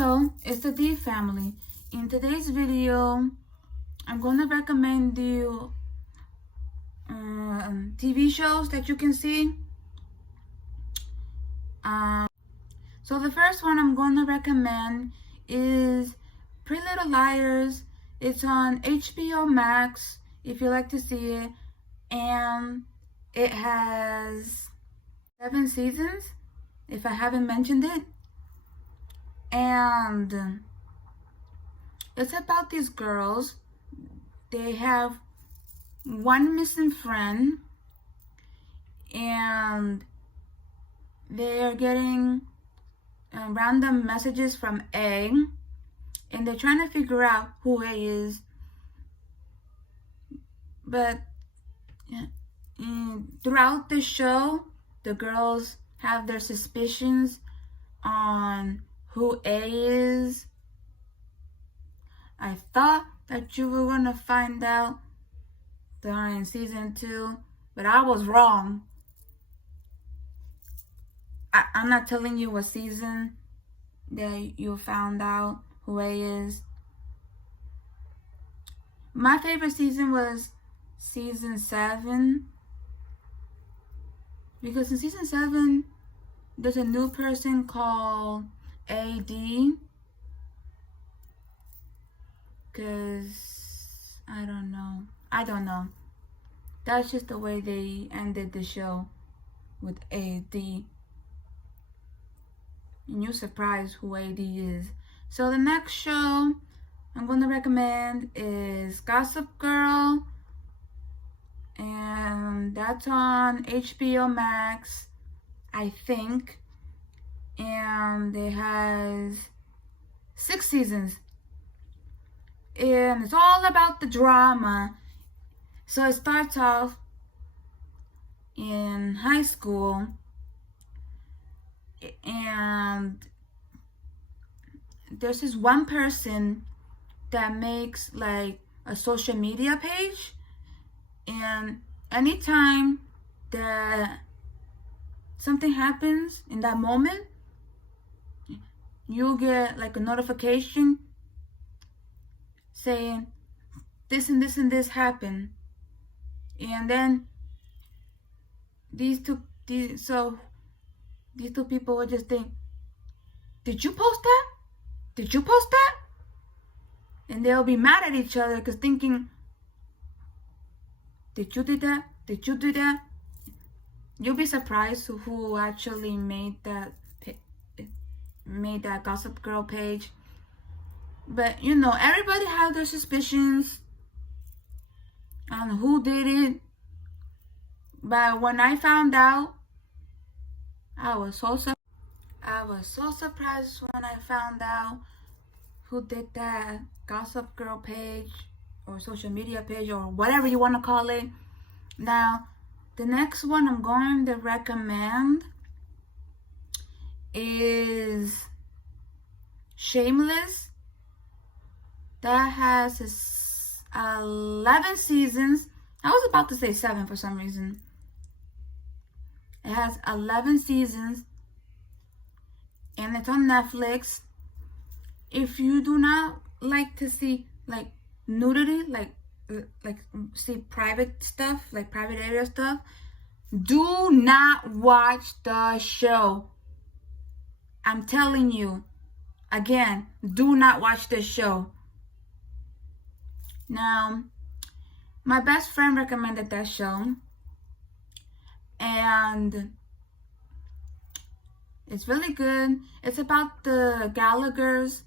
Hello, it's the D family. In today's video, I'm going to recommend you TV shows that you can see. So the first one I'm going to recommend is Pretty Little Liars. It's on HBO Max if you like to see it, and it has 7 seasons if I haven't mentioned it. And it's about these girls. They have one missing friend, and they are getting random messages from A, and they're trying to figure out who A is. But throughout the show, the girls have their suspicions on who A is. I thought that you were gonna find out during season 2, but I was wrong. I'm not telling you what season that you found out who A is. My favorite season was season 7, because in season 7 there's a new person called AD, because I don't know. That's just the way they ended the show, with AD. And you're surprised who AD is. So the next show I'm going to recommend is Gossip Girl, and that's on HBO Max, I think. And it has 6 seasons. And it's all about the drama. So it starts off in high school, and there's this one person that makes like a social media page, and anytime that something happens in that moment, you get like a notification saying this and this and this happened. And then these two people would just think, did you post that? Did you post that? And they'll be mad at each other because thinking, did you do that? Did you do that? You'll be surprised who actually made that Gossip Girl page. But you know, everybody have their suspicions on who did it. But when I found out, I was so surprised when I found out who did that Gossip Girl page, or social media page, or whatever you want to call it. Now, the next one I'm going to recommend is Shameless. That has 11 seasons. I was about to say 7 for some reason. It has 11 seasons, and it's on Netflix. If you do not like to see like nudity, like see private stuff, like private area stuff, do not watch the show. I'm telling you, again, do not watch this show. Now, my best friend recommended that show, and it's really good. It's about the Gallaghers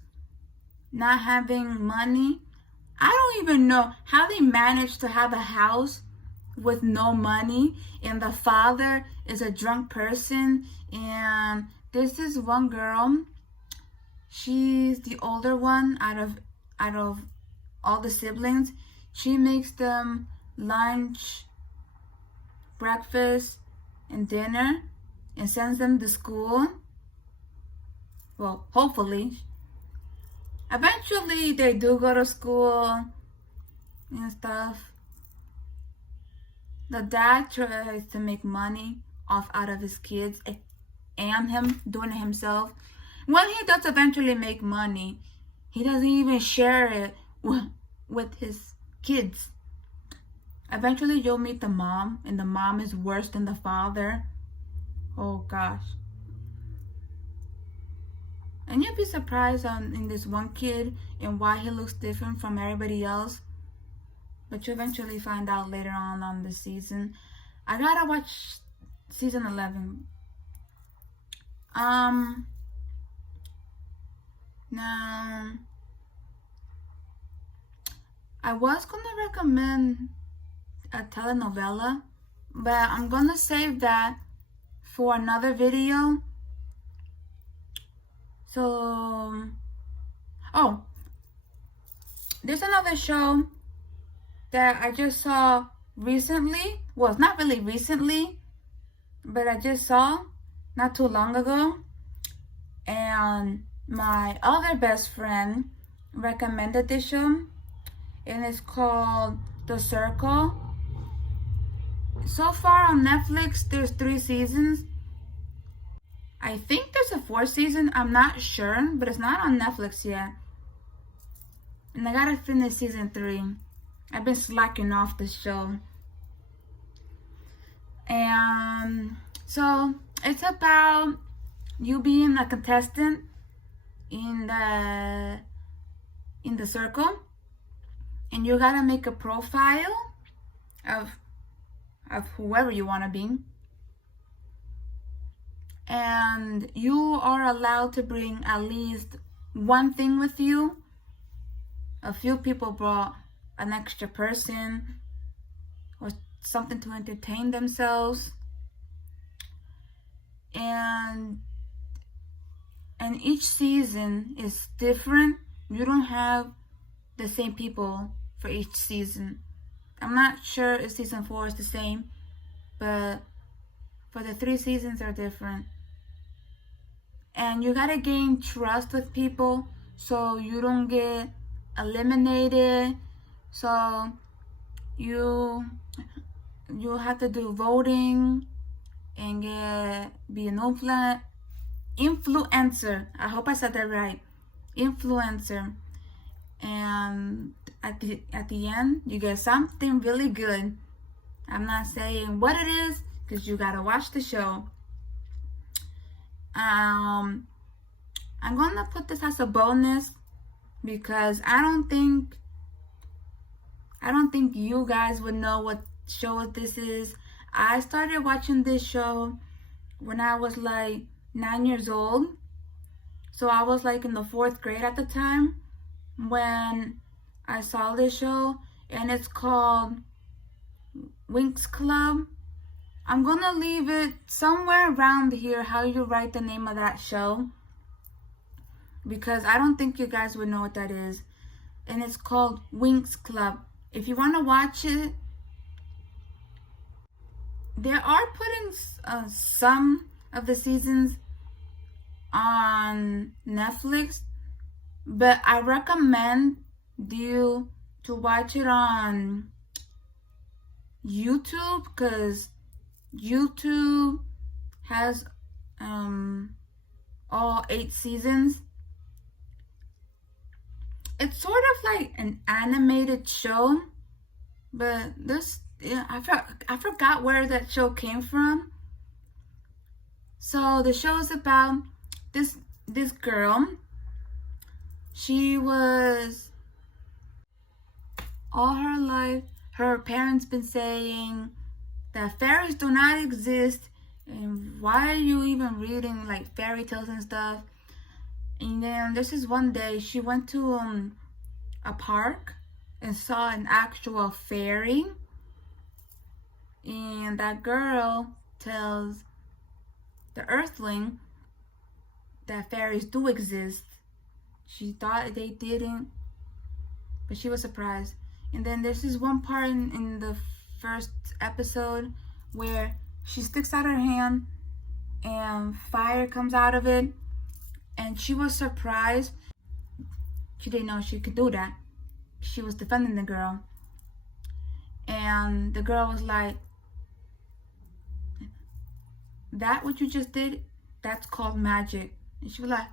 not having money. I don't even know how they managed to have a house with no money, and the father is a drunk person. And there's this one girl, she's the older one out of all the siblings. She makes them lunch, breakfast, and dinner, and sends them to school. Well, hopefully. Eventually they do go to school and stuff. The dad tries to make money out of his kids and him doing it himself. When he does eventually make money, he doesn't even share it with his kids. Eventually, you'll meet the mom, and the mom is worse than the father. Oh gosh. And you'll be surprised in this one kid and why he looks different from everybody else. But you eventually find out later on the season. I gotta watch season 11. Now, I was gonna recommend a telenovela, but I'm gonna save that for another video. So, oh, there's another show that I just saw recently. Well, it's not really recently, but I just saw not too long ago. And my other best friend recommended this show, and it's called The Circle. So far on Netflix, there's 3 seasons. I think there's a 4th season. I'm not sure, but it's not on Netflix yet. And I gotta finish season 3. I've been slacking off the show. And so it's about you being a contestant in the circle, and you gotta make a profile of whoever you want to be, and you are allowed to bring at least one thing with you. A few people brought an extra person or something to entertain themselves, and each season is different. You don't have the same people for each season. I'm not sure if season 4 is the same, but for the 3 seasons are different. And you gotta gain trust with people so you don't get eliminated. So you have to do voting and be an influencer. I hope I said that right. Influencer. And at the end, you get something really good. I'm not saying what it is because you gotta watch the show. I'm gonna put this as a bonus because I don't think you guys would know what show this is. I started watching this show when I was like 9 years old. So I was like in the 4th grade at the time when I saw this show, and it's called Winx Club. I'm gonna leave it somewhere around here how you write the name of that show, because I don't think you guys would know what that is. And it's called Winx Club. If you want to watch it, they are putting some of the seasons on Netflix, but I recommend you to watch it on YouTube because YouTube has all 8 seasons. It's sort of like an animated show, but I forgot where that show came from. So the show is about this girl. She was all her life, her parents been saying that fairies do not exist, and why are you even reading like fairy tales and stuff? And then this is one day she went to a park and saw an actual fairy, and that girl tells the earthling that fairies do exist. She thought they didn't, but she was surprised. And then there's this one part in the first episode where she sticks out her hand and fire comes out of it, and she was surprised. She didn't know she could do that. She was defending the girl, and the girl was like, "That what you just did? That's called magic." And she was like,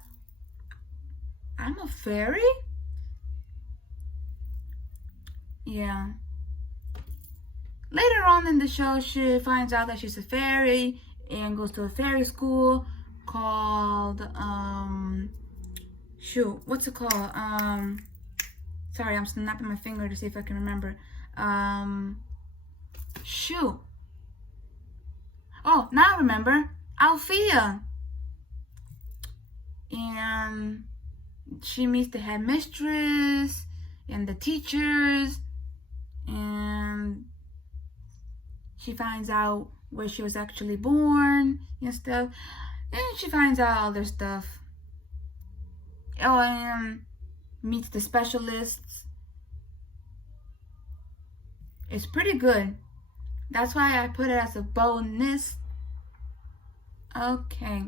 I'm a fairy? Yeah. Later on in the show, she finds out that she's a fairy and goes to a fairy school called, shoot, what's it called? Sorry, I'm snapping my finger to see if I can remember. Shoot. Oh, now I remember. Althea. And she meets the headmistress and the teachers, and she finds out where she was actually born and stuff. And she finds out all their stuff. Oh, and meets the specialists. It's pretty good. That's why I put it as a bonus. Okay.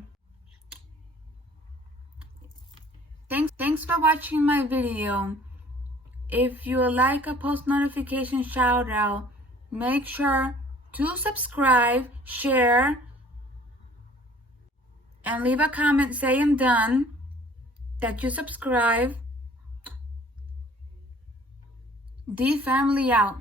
Thanks for watching my video. If you would like a post notification shout out, make sure to subscribe, share, and leave a comment saying done, that you subscribe. D family out.